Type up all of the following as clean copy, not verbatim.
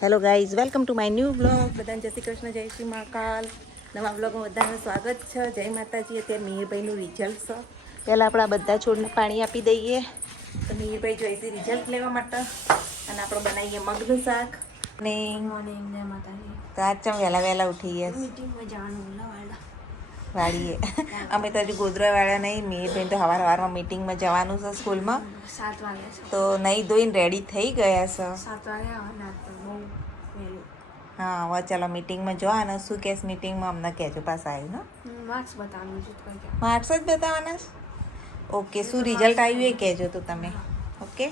Hello guys, welcome to my new blog. બધાને જય શ્રી કૃષ્ણ, જય શ્રી મહાકાલ. નવા બ્લોગમાં બધાનું સ્વાગત છે. જય માતાજી. અત્યારે મિહિરભાઈનું રિઝલ્ટ છે. પહેલાં આપણે બધા છોડને પાણી આપી દઈએ તો મિહિરભાઈ જોઈશે રિઝલ્ટ લેવા માટે. અને આપણે બનાવીએ મગનું શાક. અને તો આજ ચમ વહેલા વહેલા ઉઠી ગયા વાળીએ. અમે તો હજુ ગોધરાવાળા નહીં. મિહિરભાઈ તો સવારમાં મીટિંગમાં જવાનું છે સ્કૂલમાં. 7 વાગે છે. તો નહીં ધોઈને રેડી થઈ ગયા છે. 7 વાગે આવવાના તો બહુ વહેલું. હા, હવે ચાલો મીટિંગમાં જો. અને શું કહેશ મીટિંગમાં અમને કહેજો પાછા આવ્યું. માર્ક્સ બતાવવાનું છે કોઈ કે માર્ક્સ જ બતાવવાના છે? ઓકે, શું રિઝલ્ટ આવ્યું એ કહેજો તો તમે. ઓકે.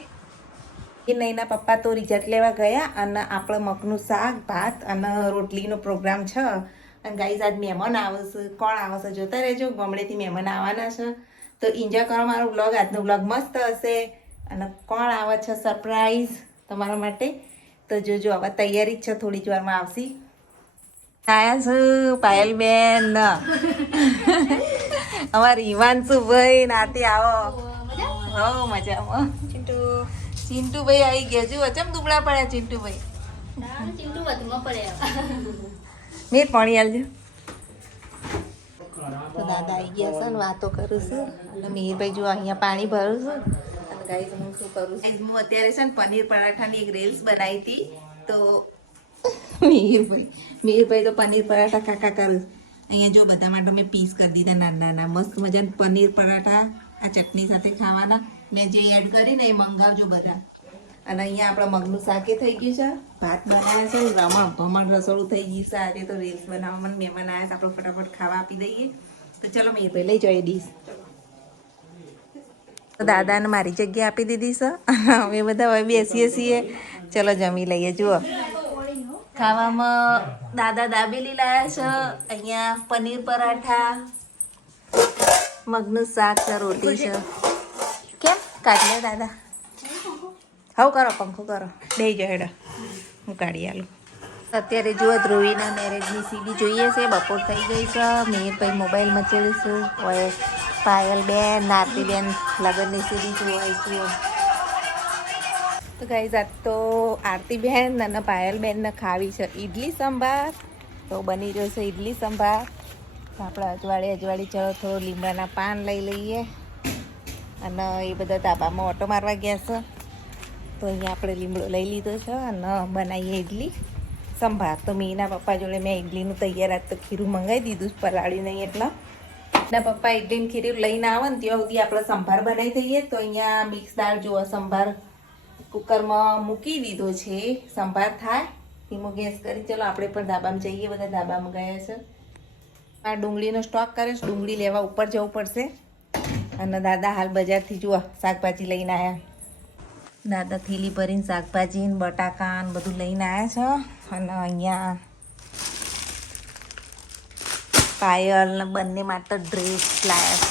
એ નહીંના પપ્પા તો રિઝલ્ટ લેવા ગયા અને આપણે મગનું શાક, ભાત અને રોટલીનો પ્રોગ્રામ છે. અને ગાઈઝ આજ મહેમાન આવે છે. કોણ આવે છે જોતા રહેજો. ગામડેથી મહેમાન આવવાના છે. તો એન્જોય કરો મારો બ્લોગ. આજનો બ્લોગ મસ્ત હશે. અને કોણ આવે છે સરપ્રાઈઝ તમારા માટે તો જોજો. હવે તૈયારી જ છે, થોડી જ વારમાં આવશી. આયા છે પાયલબેન, અમારી હિમાંશુભાઈ નાતી આવો. હો મજામાં. ચિંટુભાઈ આવી ગયા. જુઓ ચમ દુબળા પડ્યા ચિંટુભાઈ. મેં પાણી આલજો. તો દાદા આવી ગયા છે ને વાતો કરું છું. અને મિહિરભાઈ જો અહીંયા પાણી ભરું છું. અને ગાઈઝ હું શું કરું છું, હું અત્યારે છે ને પનીર પરાઠાની એક રીલ્સ બનાવી હતી. તો મિહિરભાઈ તો પનીર પરાઠા કાકા કરું. અહીંયા જો બધા માટે મેં પીસ કરી દીધા નાના નાના. મસ્ત મજાના પનીર પરાઠા આ ચટણી સાથે ખાવાના. મેં જે એડ કરીને એ મંગાવજો બધા. અને અહીંયા આપણા મગનું શાકે થઈ ગયું છે. ભાત બનાવ્યા છે. ભમણ રસોડું થઈ ગયું છે. આજે તો રીલ્સ બનાવવામાં મહેમાન આવ્યા છે. આપણે ફટાફટ ખાવા આપી દઈએ. તો ચલો મિહિરભાઈ લઈ જાઓ એ ડીશ. તો દાદાને મારી જગ્યા આપી દીધી છે. અમે બધા હવે બેસીએ છીએ. ચલો જમી લઈએ. જુઓ ખાવામાં દાદા દાબેલી લાયા છે. અહીંયા પનીર પરાઠા, મગનું શાક છે, રોટી છે. કેમ કાઢ લે દાદા. હવ કરો, પંખો કરો. દઈ જાઓ હેડો, હું કાઢી આલું. અત્યારે જુઓ ધ્રુવીના મેરેજની સીડી જોઈએ છે. બપોર થઈ ગઈ છે. મિહિરભાઈ મોબાઈલ મચેડીશું. હોય પાયલબેન, નાતીબેન લગ્નની સીડી જોવાઈશું. તો ગાઈઝ આજ તો આરતીબેન અને પાયલબેનને ખાવી છે ઈડલી સંભાર. તો બની રહ્યો છે ઈડલી સંભાર. આપણે અજવાળી ચલો થોડો લીમડાના પાન લઈ લઈએ. અને એ બધા ધાબામાં ઓટો મારવા ગયા છે. તો અહીંયા આપણે લીમડો લઈ લીધો છે અને બનાવીએ ઈડલી સંભાર. તો મીના પપ્પા જોડે મેં ઈડલીનું તૈયાર આજ તો ખીરું મંગાવી દીધું. પલાળ્યું નહીં એટલે ના પપ્પા ઈડલીનું ખીરું લઈને આવે ને ત્યાં સુધી આપણે સંભાર બનાવી દઈએ. તો અહીંયા મિક્સ દાળ જોવો સંભાર કુકરમાં મૂકી દીધો છે. સંભાર થાય ધીમો ગેસ કરી. ચલો આપણે પણ ધાબામાં જઈએ. બધા ધાબામાં ગયા છે. આ ડુંગળીનો સ્ટોક કરે છે. ડુંગળી લેવા ઉપર જવું પડશે. અને દાદા હાલ બજારથી જુઓ શાકભાજી લઈને આવ્યા. દાદા થેલી ભરીને શાકભાજી ને બટાકા ને બધું લઈને આવ્યા છે. અને અહીંયા પાયલ ને બંને માટે ડ્રેસ લાયા.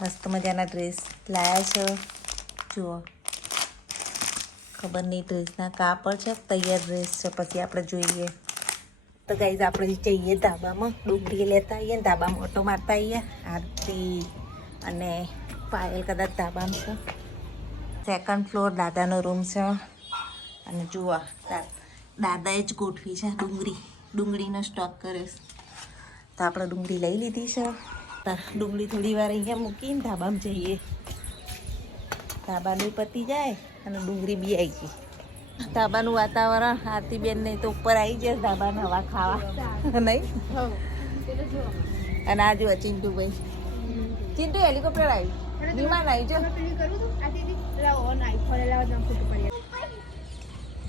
મસ્ત મજાના ડ્રેસ લાયા છે. જુઓ ખબર નહીં ડ્રેસના કાપડ છે તૈયાર ડ્રેસ છે. પછી આપણે જોઈએ. તો ગાઈઝ આપણે જઈએ ધાબામાં. ડુંગળી લેતા આવીએ ને ધાબામાં ઓટો મારતા આવીએ. આરતી અને પાયલ કદાચ ધાબામાં છે. સેકન્ડ ફ્લોર દાદાનો રૂમ છે. અને જુઓ દાદાએ જ ગોઠવી છે ડુંગળીનો સ્ટોક કર્યો છે. તો આપણે ડુંગળી લઈ લીધી છે. ડુંગળી થોડી વાર અહીંયા મૂકીને ધાબામાં જઈએ. ધાબાનું પતી જાય અને ડુંગળી બી આવી ગઈ. ધાબાનું વાતાવરણ આરતીબેનને તો ઉપર આવી જાય ધાબાને હવા ખાવા નહીં. અને આ જો ચિંટુભાઈ. ચિંટુ હેલિકોપ્ટર આવ્યું, વિમાન આવ્યું.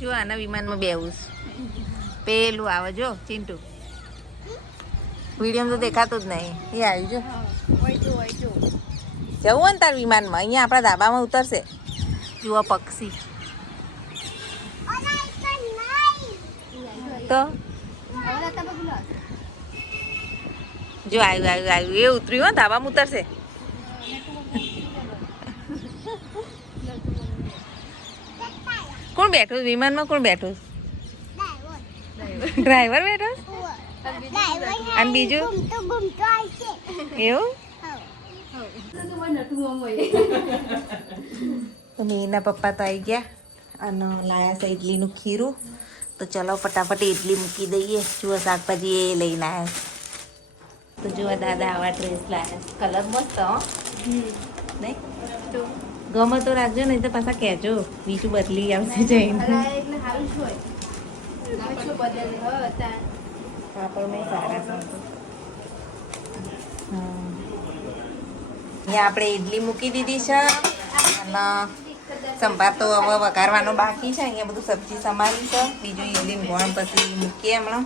જો આના વિમાનમાં બેવું પેલું આવે જો ચિંટુ. વિડીયો તો દેખાતું જ નહીં. એ આવ્યું જો જવું હોય ને તાર વિમાનમાં. અહીંયા આપણા ધાબામાં ઉતરશે. જુઓ પક્ષી તો જો આવ્યું એ ઉતર્યું. હો ધાબામાં ઉતરશે. કોણ બેઠું વિમાનમાં? કોણ બેઠું? ડ્રાઈવર બેઠો. અને બીજું એવું તો મીના પપ્પા તો આવી ગયા. અને લાયા છે ઇડલીનું ખીરું. તો ચલો ફટાફટ ઇડલી મૂકી દઈએ. જુઓ શાકભાજી એ લઈને આવ્યા. તો જુઓ દાદા આવા ડ્રેસ લાયા. કલર મસ્ત હો નહીં? ગમે તો રાખજો, નહીં તો પાછા કહેજો બીજું બદલી આવશે જઈને. હા પણ મેં સારા સમજો. અહીંયા આપણે ઇડલી મૂકી દીધી છે અને સંભાર તો હવે વઘારવાનો બાકી છે. અહીંયા બધું સબ્જી સમારી છે. બીજું ઇડલી ગોળ પછી મૂકીએ હમણાં.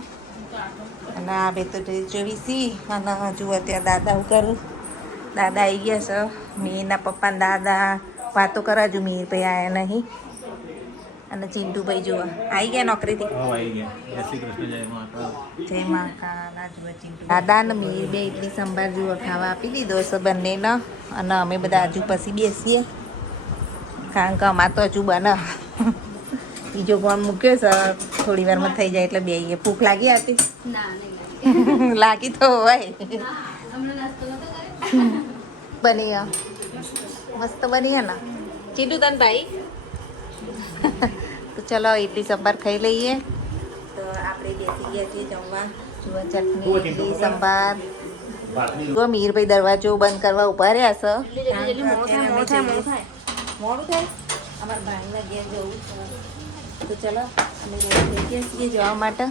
અને આ બે તો જોઈશી. અને હજુ અત્યારે દાદા હું કરું. દાદા આવી ગયા છે. મીરના પપ્પા ને દાદા વાતો કરવા. હજુ મીરભાઈ આવ્યા નહીં. અને ચિંટુભાઈ જુઓ આવી ગયા નોકરીથી. જય માતા. જુઓ ચિંટુ દાદા ને મીર બે ઇડલી સંભાર જુઓ ખાવા આપી દીધો છે બંનેને. અને અમે બધા હજુ પછી બેસીએ કારણ કે અમારે તો હજુ બને. બીજો કોણ મૂક્યો છે થોડી વારમાં થઈ જાય એટલે બેહીએ. ભૂખ લાગી હતી? લાગી તો હોય. બની મસ્ત બની હે ને ચીડું તને ભાઈ? તો ચલો ઇડલી સંભાર ખાઈ લઈએ. તો આપણે બેસી ગયા છીએ જમવા. જુઓ ચટણી ઇડલી સંભાર. જુઓ મીરભાઈ દરવાજો બંધ કરવા ઉભા રહ્યા છે. મોડું થાય અમારા ભાઈના ઘેર જવું છે. તો ચલો અમે રેડી થઈ ગયા છીએ જવા માટે.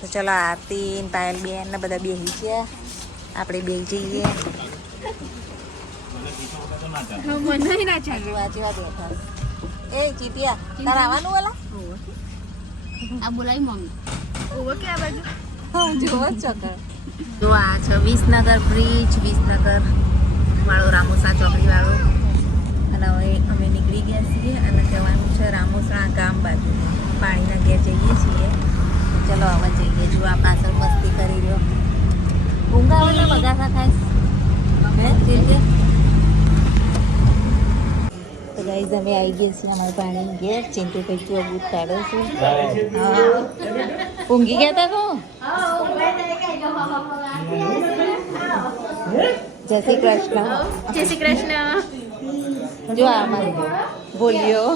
તો ચલો આરતી પાયલ બેન ને બધા બેસી ગયા. આપણે બેસી જઈએ. એ ચીટિયા તારે આવવાનું વાલા? આ બોલાવી મમ્મી. ઓવો કે આ બાજુ? જોવો ચોકર. જો આ છે વિસનગર બ્રિજ. વિસનગર વાળો રામોસા ચોકડી વાળો. અને હવે અમે નીકળી ગયા છીએ અને જવાનું છે રામોસા ગામ બાજુ. પાણીના ઘેર જઈએ છીએ. ચલો હવે જઈએ. જો આ પાછળ મસ્તી કરી રહ્યો. ઊંઘ આવે ને બગાસા થાય હે? તો ગાઈઝ અમે આવી ગયા છીએ અમારા પાણી ઘેર. ચિંટુ કંઈક જો બૂટ કાઢે છે. ઊંઘી ગયા તા કો? જય શ્રી કૃષ્ણ. જય શ્રી કૃષ્ણ. જો આમાં બોલ્યો.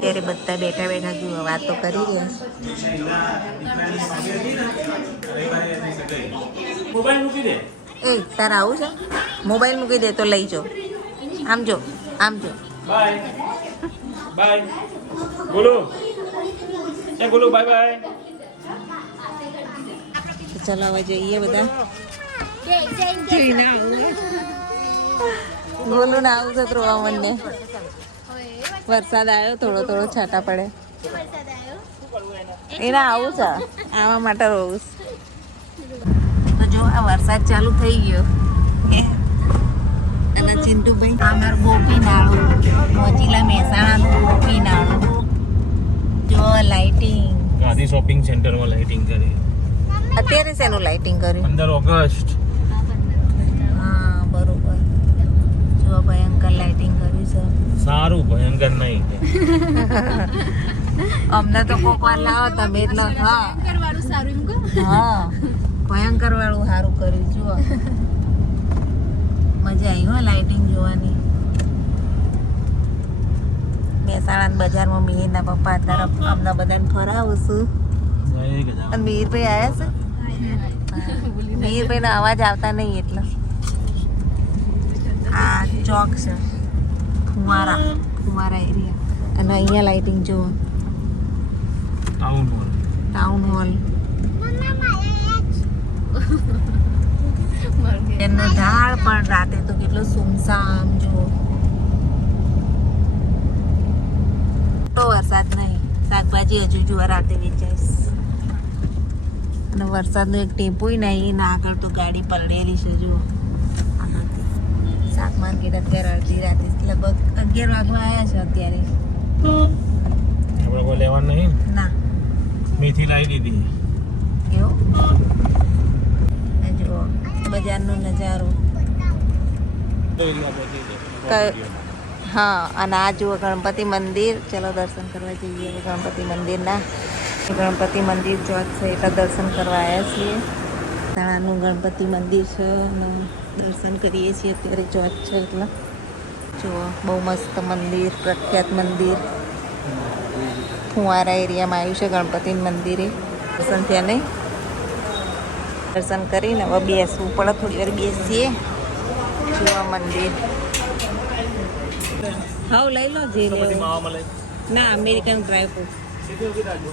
ત્યારે બધા બેઠા બેઠા જુઓ વાતો કરી રહ્યા. એ તારે આવું છે? મોબાઈલ મૂકી દે તો લઈ જાઓ. આમ જો આમ જો. બાય બાય બોલો એ બોલો બાય બાય. ચલો હવે જઈએ બધા. બોલું ના આવું છે રોવા મને. વરસાદ આવ્યો થોડો થોડો છાંટા પડે. એના આવું છે આવા માટે રોવું. તો જો આ વરસાદ ચાલુ થઈ ગયો. અને ચિંટુભાઈ અમાર ગોપી નાળું મોચીલા મહેસાણાનું ગોપી નાળું. જો લાઇટિંગ. ગાંધી શોપિંગ સેન્ટરમાં લાઇટિંગ કરી. અત્યારે શેનું લાઇટિંગ કર્યું? 15 ઓગસ્ટ. હા બરોબર. જો ભયંકર લાઇટિંગ કર્યું છે. સારું ભયંકર નહીં. અમને તો કોક વાર લાવો તમે એટલે. હા કરવાનું સારું એમ કહો. હા ભયંકર વાળું સારું કર્યું. જુઓ મજા આવી હો લાઇટિંગ જોવાની. મહેસાણા બજારમાં મીરના પપ્પા તરફ અમને બધાને ફરાવું છું. અને મીરભાઈ આવ્યા છે. મીરભાઈનો અવાજ આવતા નહીં એટલે. આ ચોક છે ફુવારા એરિયા. અને અહીંયા લાઇટિંગ જુઓ. Town hall. એનો ઢાળ પણ રાતે તો કેટલો સુમસામ જુઓ. તો વરસાદ નહીં. શાકભાજી હજુ જુઓ રાતે વેચાઈશ. અને વરસાદનો એક ટેમ્પોય નહીં. ને આગળ તો ગાડી પલળેલી છે જુઓ. આનાથી શાક માર્કેટ અત્યારે અડધી રાતે લગભગ 11 વાગવા આવ્યા છે અત્યારે. આપણે કોઈ લેવાનું નહીં. ના મેથી લાવી દીધી. એવું જુઓ બજારનો નજારો. હા અને આ જુઓ ગણપતિ મંદિર. ચલો દર્શન કરવા જઈએ ગણપતિ મંદિરના. ગણપતિ મંદિર ચોક છે એટલે દર્શન કરવા આવ્યા છીએ. તાણાનું ગણપતિ મંદિર છે અને દર્શન કરીએ છીએ અત્યારે ચોક છે એટલે. જુઓ બહુ મસ્ત મંદિર, પ્રખ્યાત મંદિર. ફુવારા એરિયામાં આવ્યું છે ગણપતિનું મંદિરે. દર્શન થયા નહીં? દર્શન કરીને હવે બેસવું પડે, થોડી વાર બેસીએ. જુઓ મંદિર. હાવ લઈ લો જે લેવું. ના, અમેરિકન ડ્રાય ફ્રૂટ.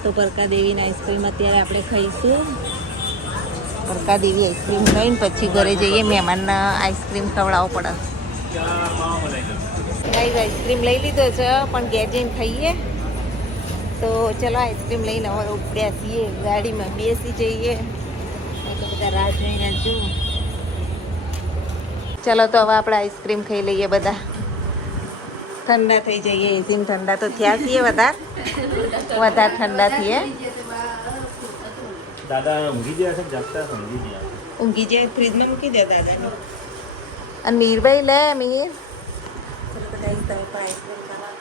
તો પરકા દેવીના આઈસ્ક્રીમ અત્યારે આપણે ખાઈશું. પરકા દેવી આઈસ્ક્રીમ ખાઈને પછી ઘરે જઈએ. મહેમાનને આઈસ્ક્રીમ ખવડાવવો પડે. ગાઈઝ આઈસ્ક્રીમ લઈ લીધો છે પણ ઘેર જઈને ખાઈએ. તો ચલો આઈસ્ક્રીમ લઈને હવે ઉપડ્યા છીએ, ગાડીમાં બેસી જઈએ. તો બધા રાહ જોઈને જો. ચલો તો હવે આપણે આઈસ્ક્રીમ ખાઈ લઈએ બધા. ઠંડા થઈ જઈએ. એસીમ ઠંડા તો થયા છીએ વધારે ઠંડા થઈએ. દાદા ઊંઘી ગયા છે, જાગતા ઊંઘી ગયા. ઊંઘી જાય ફ્રીજમાં મૂકી દે દાદાને. અને મીરભાઈ લે મીર. ચલો બધા તમે પણ આઈસ્ક્રીમ ખાવા.